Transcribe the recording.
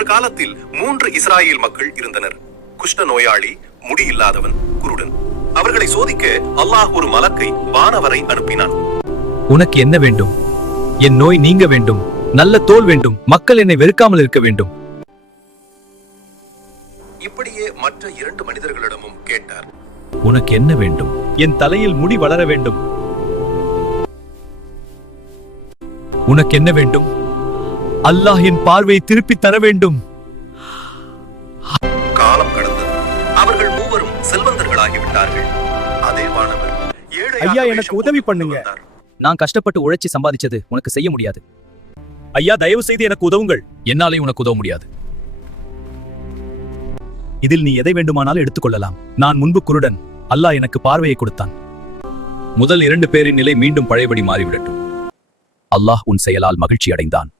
ஒரு காலத்தில் 3 இஸ்ராயேல் மக்கள் இருந்தனர். குஷ்ட நோயாளி, முடி இல்லாதவன், குருடன். அவர்களை சோதிக்க அல்லாஹ் ஒரு மலக்கை வானவரை அனுப்பினான். உனக்கு என்ன வேண்டும்? என் நோய் நீங்க வேண்டும், நல்ல தோல் வேண்டும், மக்கள் என்னை வெறுக்காமல் இருக்க வேண்டும். இப்படியே மற்ற 2 மனிதர்களிடமும் கேட்டார். உனக்கு என்ன வேண்டும்? என் தலையில் முடி வளர வேண்டும். உனக்கு என்ன வேண்டும்? அல்லாஹ் என் பார்வையை திருப்பி தர வேண்டும். காலம் கடந்தது. அவர்கள் மூவரும் செல்வந்தர்களாகிவிட்டார்கள். அதே வானவர் ஐயா, எனக்கு உதவி பண்ணுங்க. நான் கஷ்டப்பட்டு உழைச்சி சம்பாதிச்சது உனக்கு செய்ய முடியாது. ஐயா, தயவு செய்து எனக்கு உதவுங்கள். என்னாலே உனக்கு உதவ முடியாது. இதில் நீ எதை வேண்டுமானாலும் எடுத்துக்கொள்ளலாம். நான் முன்பு குருடன், அல்லாஹ் எனக்கு பார்வையை கொடுத்தான். முதல் 2 பேரின் நிலை மீண்டும் பழையபடி மாறிவிடட்டும். அல்லாஹ் உன் செயலால் மகிழ்ச்சி அடைந்தான்.